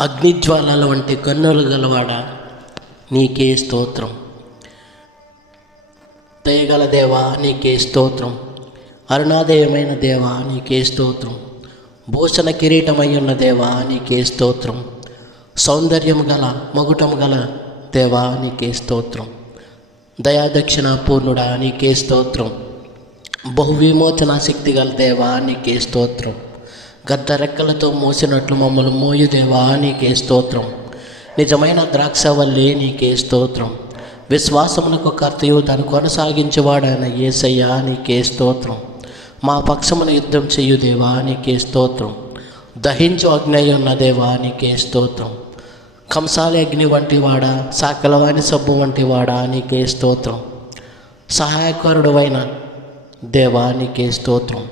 అగ్నిజ్వాలల వంటి కన్నులు గలవాడా, నీకే స్తోత్రం. దయగల దేవా, నీకే స్తోత్రం. అరుణాదయమైన దేవా, నీకే స్తోత్రం. భూషణ కిరీటమయ్యున్న దేవా, నీకే స్తోత్రం. సౌందర్యం గల మగుటం గల దేవా, నీకే స్తోత్రం. దయాదక్షిణ పూర్ణుడా, నీకే స్తోత్రం. బహువిమోచన శక్తి గల దేవా, నీకే స్తోత్రం. గద్ద రెక్కలతో మోసినట్లు మమ్మల్ని మోయు దేవా, నీకే స్తోత్రం. నిజమైన ద్రాక్షవల్లి, నీకే స్తోత్రం. విశ్వాసమునకు కర్తయు దాన్ని కొనసాగించేవాడైన యేసయ్యా, నీకే స్తోత్రం. మా పక్షమున యుద్ధం చేయు దేవా, నీకే స్తోత్రం. దహించు అగ్ని ఉన్న దేవా, నీకే స్తోత్రం. కంసాలి అగ్ని వంటి వాడా, సాకలవాణి సబ్బు వంటి వాడా, నీకే స్తోత్రం. సహాయకరుడు అయిన దేవా, నీకే స్తోత్రం.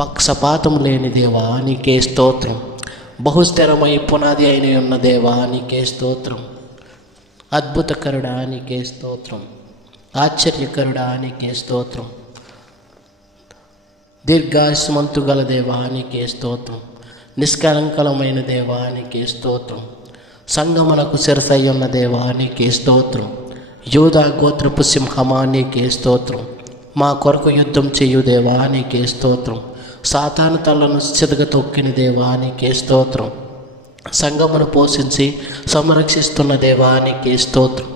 పక్షపాతం లేని దేవా, నీకే స్తోత్రం. బహుస్థిరమై పునాది అయిన ఉన్న దేవా, నీకే స్తోత్రం. అద్భుతకరుడా, నీకే స్తోత్రం. ఆశ్చర్యకరుడా, నీకే స్తోత్రం. దీర్ఘాయుష్మంతు గల దేవా, నీకే స్తోత్రం. నిష్కలంకలమైన దేవా, నీకే స్తోత్రం. సంగమునకు శిరసయ్యున్న దేవా, నీకే స్తోత్రం. యూదా గోత్రపు సింహమా, నీకే స్తోత్రం. మా కొరకు యుద్ధం చేయు దేవా, నీకే స్తోత్రం. సాతాను తలను చితక తొక్కిన దేవా, నీకే స్తోత్రం. సంగమును పోషించి సంరక్షిస్తున్న దేవా, నీకే స్తోత్రం.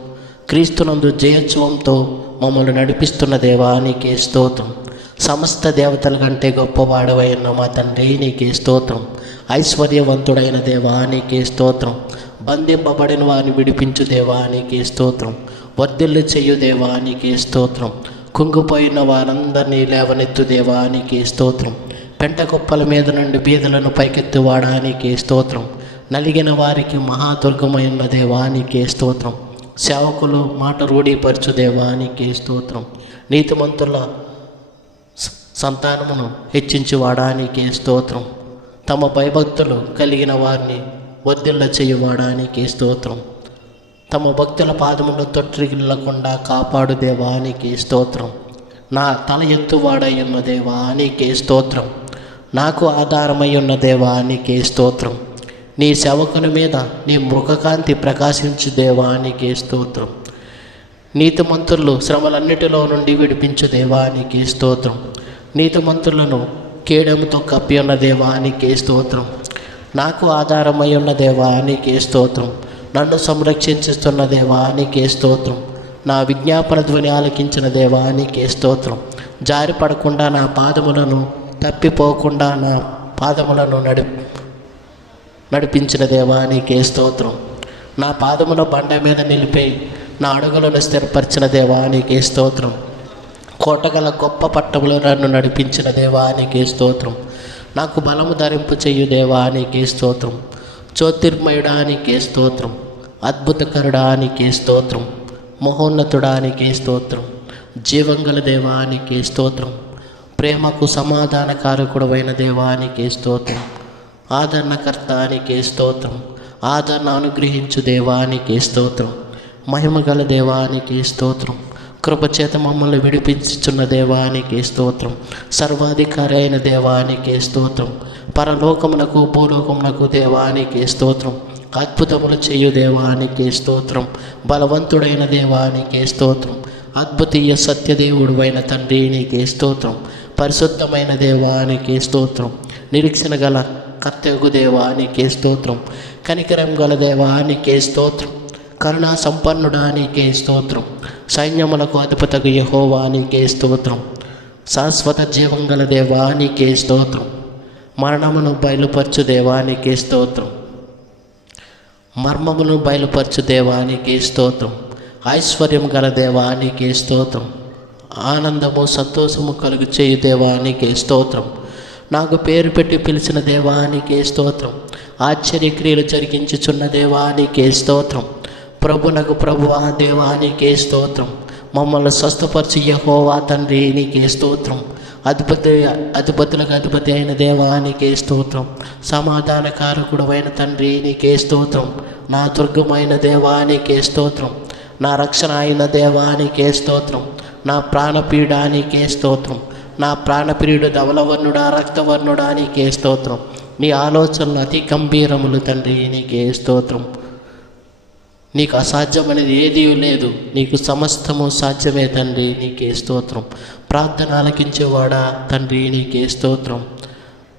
క్రీస్తునందు జయోత్సవంతో మమ్మల్ని నడిపిస్తున్న దేవా, నీకే స్తోత్రం. సమస్త దేవతల కంటే గొప్పవాడవైన మా తండ్రి, నీకే స్తోత్రం. ఐశ్వర్యవంతుడైన దేవా, నీకే స్తోత్రం. బంధింపబడిన వారిని విడిపించు దేవా, నీకే స్తోత్రం. వర్ధిల్లు చెయ్యు దేవా, నీకే స్తోత్రం. కుంగిపోయిన వారందరినీ లేవనెత్తు దేవా, నీకే స్తోత్రం. పెంట కుప్పల మీద నుండి బీదలను పైకెత్తువాడా, నీకే స్తోత్రం. నలిగిన వారికి మహాదుర్గమైన దేవా, నీకే స్తోత్రం. సేవకులు మాట రూఢీపరచు దేవా, నీకే స్తోత్రం. నీతిమంతుల సంతానమును హెచ్చించువాడా, నీకే స్తోత్రం. తమ భయభక్తులు కలిగిన వారిని వర్ధిల్ల చేయువాడా, నీకే స్తోత్రం. తమ భక్తుల పాదములు తొట్టిగిల్లకుండా కాపాడు దేవా, నీకే స్తోత్రం. నా తల ఎత్తువాడై ఉన్న దేవా, నీకే స్తోత్రం. నాకు ఆధారమై ఉన్న దేవా, నీకే స్తోత్రం. నీ సేవకుని మీద నీ మృగకాంతి ప్రకాశించు దేవా, నీకే స్తోత్రం. నీతిమంతులు శ్రమలన్నిటిలో నుండి విడిపించు దేవా, నీకే స్తోత్రం. నీతిమంతులను కేడముతో కప్పి ఉన్న దేవా, నీకే స్తోత్రం. నాకు ఆధారమై ఉన్న దేవా, నీకే స్తోత్రం. నన్ను సంరక్షించుతున్న దేవా, నీకే స్తోత్రం. నా విజ్ఞాపన ధ్వని ఆలకించిన దేవా, నీకే స్తోత్రం. జారిపడకుండా నా పాదములను తప్పిపోకుండా నా పాదములను నడిపించిన దేవా, నీకే స్తోత్రం. నా పాదముల బండ మీద నిలిపి నా అడుగులను స్థిరపరిచిన దేవా, నీకే స్తోత్రం. కోటగల గొప్ప పట్టములో నన్ను నడిపించిన దేవా, నీకే స్తోత్రం. నాకు బలము ధరింపు చెయ్యు దేవా, నీకే స్తోత్రం. జ్యోతిర్మయుడా, నీకే స్తోత్రం. అద్భుతకరుడా, నీకే స్తోత్రం. మహోన్నతుడా, నీకే స్తోత్రం. జీవంగల దేవా, నీకే స్తోత్రం. ప్రేమకు సమాధానకారకుడవైన దేవా, నీకే స్తోత్రం. ఆదరణకర్త, నీకే స్తోత్రం. ఆదరణ అనుగ్రహించు దేవా, నీకే స్తోత్రం. మహిమగల దేవా, నీకే స్తోత్రం. కృపచేత మమ్మల్ని విడిపించుచున్న దేవా, నీకే స్తోత్రం. సర్వాధికారి అయిన దేవా, నీకే స్తోత్రం. పరలోకమునకు భూలోకమునకు దేవా, నీకే స్తోత్రం. అద్భుతములు చేయు దేవా, నీకే స్తోత్రం. బలవంతుడైన దేవా, నీకే స్తోత్రం. అద్భుతీయ సత్యదేవుడు అయిన తండ్రి, నీకే స్తోత్రం. పరిశుద్ధమైన దేవా, నీకే స్తోత్రం. నిరీక్షణ గల కర్తవ్యగు దేవా, నీకే స్తోత్రం. కనికరం గల దేవా, నీకే స్తోత్రం. కరుణా సంపన్నుడా, నీకే స్తోత్రం. సైన్యములకు అధిపతగు యెహోవా, నీకే స్తోత్రం. శాశ్వత జీవం గల దేవా, నీకే స్తోత్రం. మరణమును బయలుపరచు దేవా, నీకే స్తోత్రం. మర్మమును బయలుపరచు దేవా, నీకే స్తోత్రం. ఐశ్వర్యం గల దేవా, నీకే స్తోత్రం. ఆనందము సంతోషము కలుగు చేయు దేవా, నీకే స్తోత్రం. నాకు పేరు పెట్టి పిలిచిన దేవా, నీకే స్తోత్రం. ఆశ్చర్యక్రియలు జరిగించుచున్న దేవా, నీకే స్తోత్రం. ప్రభునకు ప్రభువా దేవా, నీకే స్తోత్రం. మమ్మల్ని స్వస్థపరచు యెహోవా తండ్రి, నీకే స్తోత్రం. అధిపతులకు అధిపతి అయిన దేవా, నీకే స్తోత్రం. సమాధానకారకుడు అయిన తండ్రి, నీకే స్తోత్రం. నా దుర్గమైన దేవా, నీకే స్తోత్రం. నా రక్షణ అయిన దేవా, నీకే స్తోత్రం. నా ప్రాణపీడా, నీకే స్తోత్రం. నా ప్రాణప్రియుడు ధవలవర్ణుడా, రక్తవర్ణుడా, నీకే స్తోత్రం. నీ ఆలోచనలు అతి గంభీరములు తండ్రి. నీకే స్తోత్రం. నీకు అసాధ్యమనేది ఏదీ లేదు. నీకు సమస్తము సాధ్యమే తండ్రి. నీకే స్తోత్రం. ప్రార్థన ఆలకించేవాడా తండ్రి, నీకే స్తోత్రం.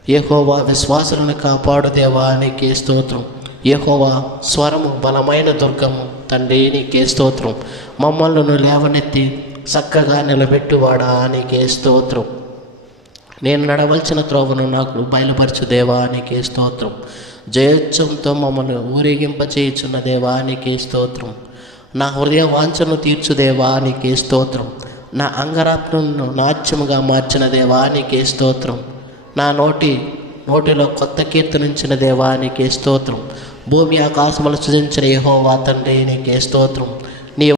యెహోవా విశ్వాసులను కాపాడు దేవా, నీకే స్తోత్రం. యెహోవా స్వరము బలమైన దుర్గము తండ్రి, నీకే స్తోత్రం. మమ్మల్ని లేవనెత్తి చక్కగా నిలబెట్టువాడా, నీకే స్తోత్రం. నేను నడవలసిన త్రోవను నాకు బయలుపరచు దేవా, నీకే స్తోత్రం. జయోత్సవంతో మమ్మల్ని ఊరేగింపచేయుచున్న దేవా, నీకే స్తోత్రం. నా హృదయ వాంఛను తీర్చు దేవా, నీకే స్తోత్రం. నా అంగరాత్మను నాట్యముగా మార్చిన దేవా, నీకే స్తోత్రం. నా నోటిలో కొత్త కీర్తనించిన దేవా, నీకే స్తోత్రం. భూమి ఆకాశములు సృజించిన యెహోవా తండ్రి, నీకే స్తోత్రం.